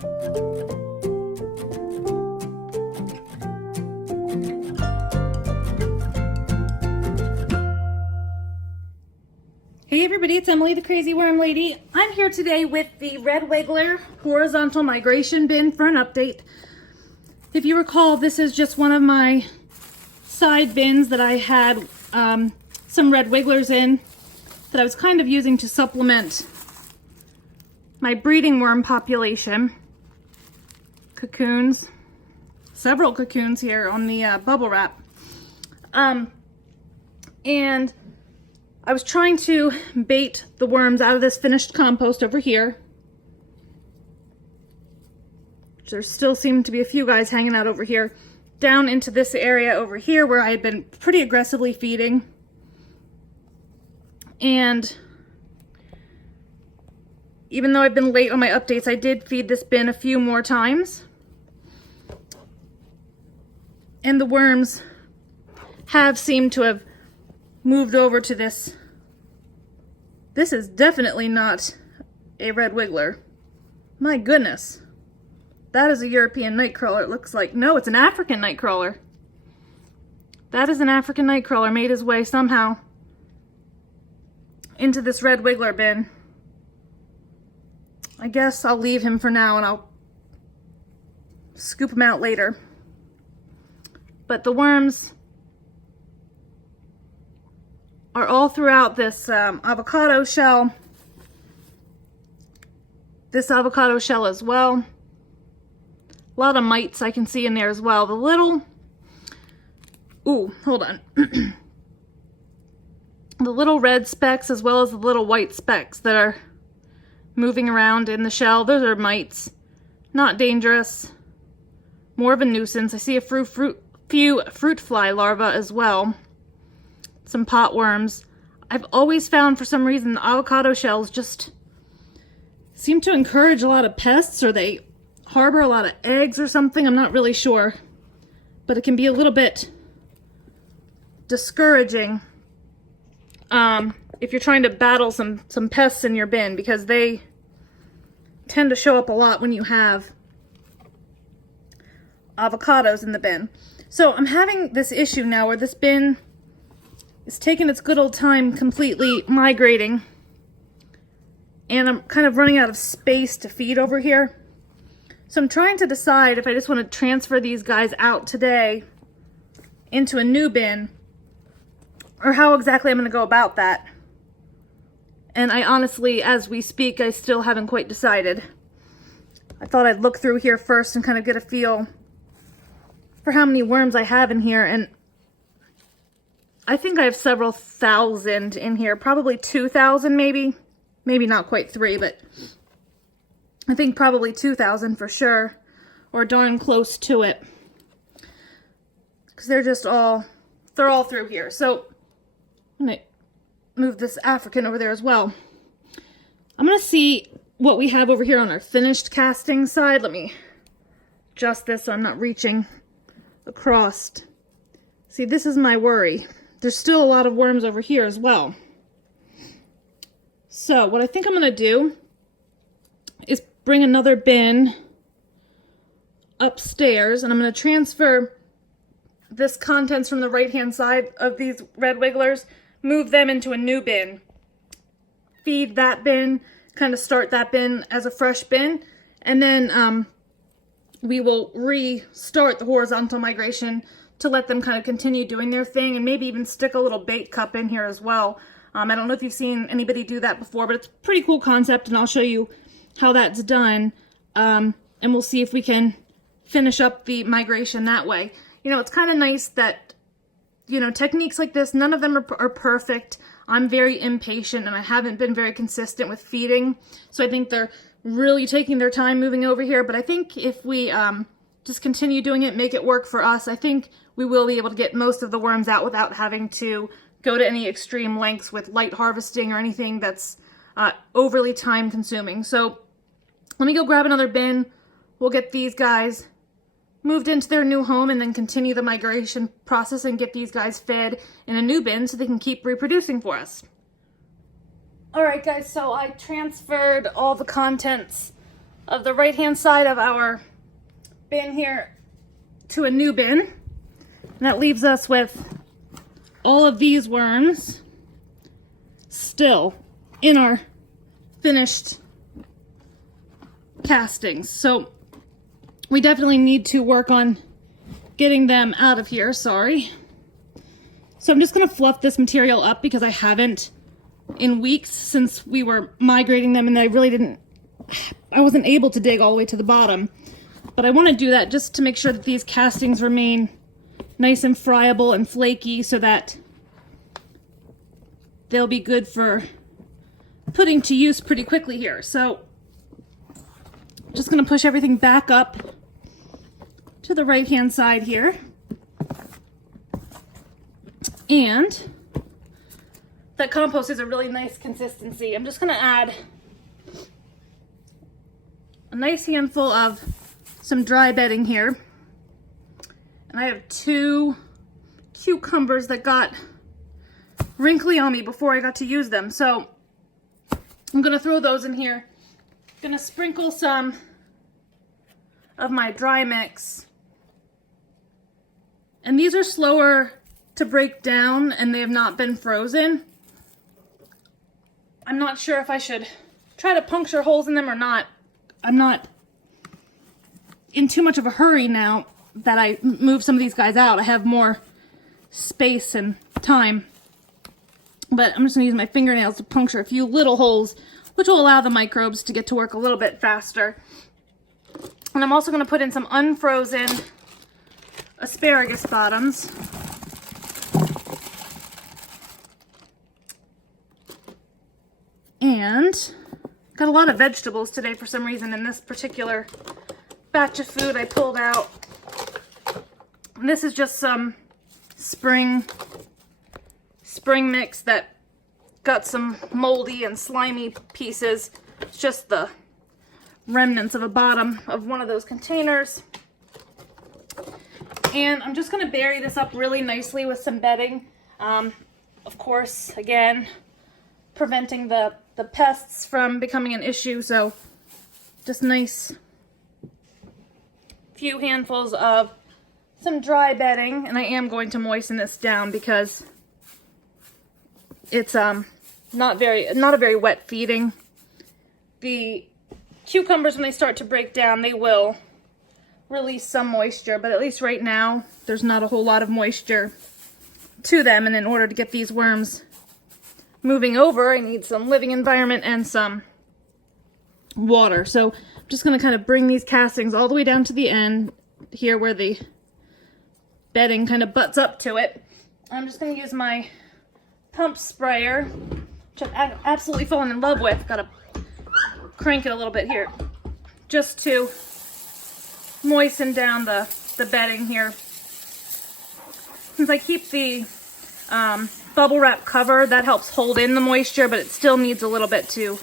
Hey everybody, it's Emily the Crazy Worm Lady. I'm here today with the Red Wiggler horizontal migration bin for an update. If you recall, this is just one of my side bins that I had some red wigglers in that I was kind of using to supplement my breeding worm population. Cocoons, several cocoons here on the bubble wrap. And I was trying to bait the worms out of this finished compost over here. There still seem to be a few guys hanging out over here, down into this area over here where I had been pretty aggressively feeding. And even though I've been late on my updates, I did feed this bin a few more times. And the worms have seemed to have moved over to this. This is definitely not a red wiggler. My goodness. That is a European nightcrawler, it looks like. No, it's an African nightcrawler. That is an African nightcrawler made his way somehow into this red wiggler bin. I guess I'll leave him for now and I'll scoop him out later. But the worms are all throughout this avocado shell. This avocado shell as well. A lot of mites I can see in there as well. The little, ooh, hold on. The little red specks as well as the little white specks that are moving around in the shell. Those are mites. Not dangerous. More of a nuisance. I see a few fruit fly larvae as well. Some pot worms. I've always found for some reason the avocado shells just seem to encourage a lot of pests, or they harbor a lot of eggs or something. I'm not really sure, but it can be a little bit discouraging if you're trying to battle some pests in your bin, because they tend to show up a lot when you have avocados in the bin. So I'm having this issue now where this bin is taking its good old time completely migrating, and I'm kind of running out of space to feed over here. So I'm trying to decide if I just want to transfer these guys out today into a new bin, or how exactly I'm going to go about that. And I honestly, as we speak, I still haven't quite decided. I thought I'd look through here first and kind of get a feel for how many worms I have in here, and I think I have several thousand in here, probably 2,000 maybe. Maybe not quite 3, but I think probably 2,000 for sure, or darn close to it. Because they're all through here. So I'm going to move this African over there as well. I'm going to see what we have over here on our finished casting side. Let me adjust this so I'm not reaching across. See, this is my worry. There's still a lot of worms over here as well. So what I think I'm going to do is bring another bin upstairs, and I'm going to transfer this contents from the right-hand side of these red wigglers, move them into a new bin, feed that bin, kind of start that bin as a fresh bin, and then we will restart the horizontal migration to let them kind of continue doing their thing, and maybe even stick a little bait cup in here as well. I don't know if you've seen anybody do that before, but it's a pretty cool concept, and I'll show you how that's done, and we'll see if we can finish up the migration that way. You know, it's kind of nice that, you know, techniques like this, none of them are perfect. I'm very impatient, and I haven't been very consistent with feeding, so I think they're really taking their time moving over here. But I think if we just continue doing it, make it work for us, I think we will be able to get most of the worms out without having to go to any extreme lengths with light harvesting or anything that's overly time consuming. So let me go grab another bin. We'll get these guys moved into their new home and then continue the migration process and get these guys fed in a new bin so they can keep reproducing for us. Alright guys, so I transferred all the contents of the right-hand side of our bin here to a new bin. And that leaves us with all of these worms still in our finished castings. So we definitely need to work on getting them out of here, sorry. So I'm just gonna fluff this material up because I haven't in weeks since we were migrating them, and I wasn't able to dig all the way to the bottom. But I wanna do that just to make sure that these castings remain nice and friable and flaky so that they'll be good for putting to use pretty quickly here. So just gonna push everything back up to the right hand side here. And that compost is a really nice consistency. I'm just gonna add a nice handful of some dry bedding here. And I have 2 cucumbers that got wrinkly on me before I got to use them. So I'm gonna throw those in here. Gonna sprinkle some of my dry mix. And these are slower to break down and they have not been frozen. I'm not sure if I should try to puncture holes in them or not. I'm not in too much of a hurry now that I move some of these guys out. I have more space and time. But I'm just gonna use my fingernails to puncture a few little holes, which will allow the microbes to get to work a little bit faster. And I'm also gonna put in some unfrozen asparagus bottoms. And got a lot of vegetables today for some reason in this particular batch of food I pulled out. And this is just some spring mix that got some moldy and slimy pieces. It's just the remnants of a bottom of one of those containers. And I'm just going to bury this up really nicely with some bedding. Of course, again, preventing the pests from becoming an issue. So just nice few handfuls of some dry bedding. And I am going to moisten this down because it's not a very wet feeding. The cucumbers, when they start to break down, they will release some moisture, but at least right now there's not a whole lot of moisture to them. And in order to get these worms moving over, I need some living environment and some water. So I'm just going to kind of bring these castings all the way down to the end here where the bedding kind of butts up to it. I'm just going to use my pump sprayer, which I've absolutely fallen in love with. Got to crank it a little bit here just to moisten down the bedding here. Since I keep the bubble wrap cover, that helps hold in the moisture, but it still needs a little bit to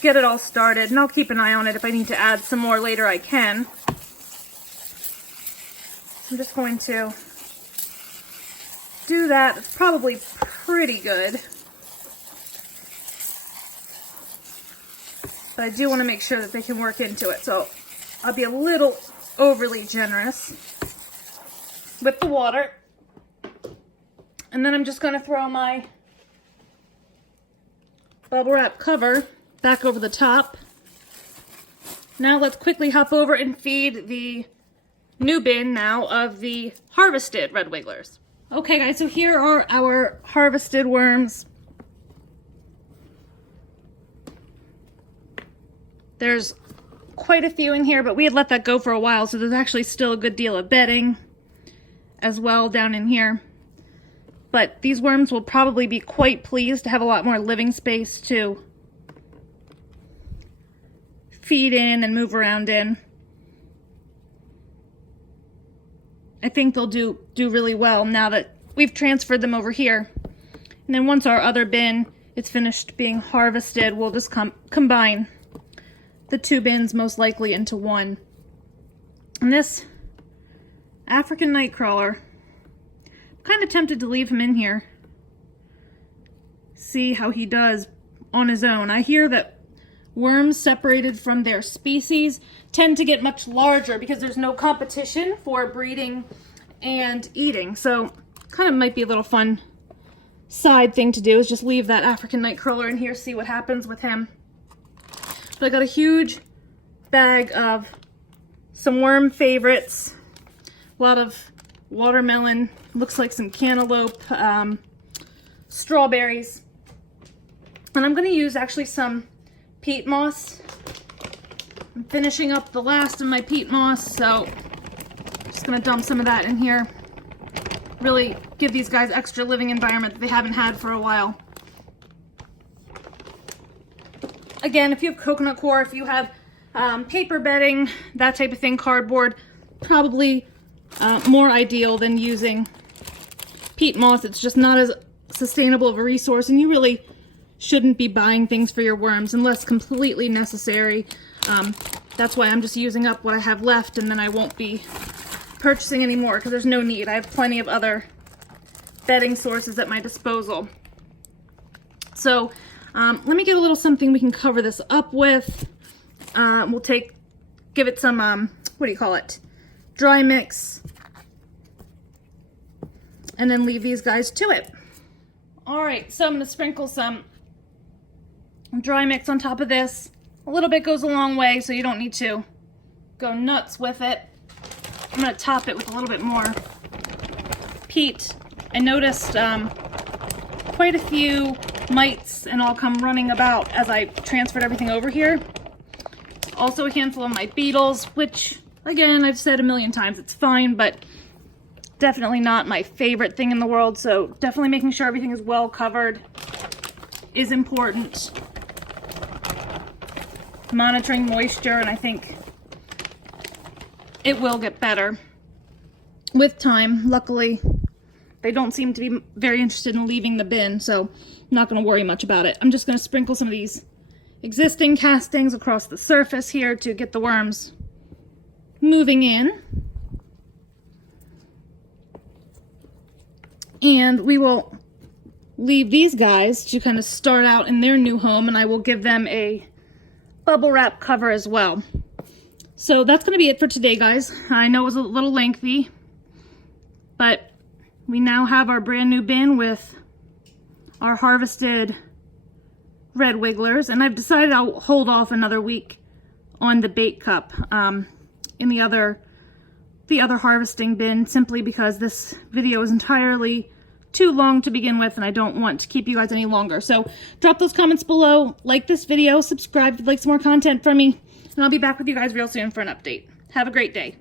get it all started. And I'll keep an eye on it. If I need to add some more later, I can. I'm just going to do that. It's probably pretty good. But I do want to make sure that they can work into it. So I'll be a little overly generous with the water. And then I'm just going to throw my bubble wrap cover back over the top. Now let's quickly hop over and feed the new bin now of the harvested red wigglers. Okay guys, so here are our harvested worms. There's quite a few in here, but we had let that go for a while, so there's actually still a good deal of bedding as well down in here. But these worms will probably be quite pleased to have a lot more living space to feed in and move around in. I think they'll do really well now that we've transferred them over here. And then once our other bin is finished being harvested, we'll just combine the 2 bins most likely into one. And this African nightcrawler, I'm kind of tempted to leave him in here. See how he does on his own. I hear that worms separated from their species tend to get much larger because there's no competition for breeding and eating. So kind of might be a little fun side thing to do is just leave that African night crawler in here, see what happens with him. But I got a huge bag of some worm favorites, a lot of watermelon, looks like some cantaloupe, strawberries, and I'm going to use actually some peat moss. I'm finishing up the last of my peat moss, so I'm just going to dump some of that in here. Really give these guys extra living environment that they haven't had for a while. Again, if you have coconut coir, if you have paper bedding, that type of thing, cardboard, probably more ideal than using peat moss. It's just not as sustainable of a resource, and you really shouldn't be buying things for your worms unless completely necessary. That's why I'm just using up what I have left, and then I won't be purchasing any more because there's no need. I have plenty of other bedding sources at my disposal. So let me get a little something we can cover this up with. We'll give it some, what do you call it? Dry mix. And then leave these guys to it. All right, so I'm gonna sprinkle some dry mix on top of this. A little bit goes a long way, so you don't need to go nuts with it. I'm gonna top it with a little bit more peat. I noticed quite a few mites and all come running about as I transferred everything over here. Also a handful of my beetles, which again, I've said a million times, it's fine, but definitely not my favorite thing in the world. So definitely making sure everything is well covered is important. Monitoring moisture, and I think it will get better with time. Luckily, they don't seem to be very interested in leaving the bin, so I'm not going to worry much about it. I'm just going to sprinkle some of these existing castings across the surface here to get the worms moving in. And we will leave these guys to kind of start out in their new home, and I will give them a bubble wrap cover as well. So that's going to be it for today, guys. I know it was a little lengthy, but we now have our brand new bin with our harvested red wigglers, and I've decided I'll hold off another week on the bait cup in the other harvesting bin, simply because this video is entirely too long to begin with, and I don't want to keep you guys any longer. So drop those comments below, like this video, subscribe if you'd like some more content from me, and I'll be back with you guys real soon for an update. Have a great day.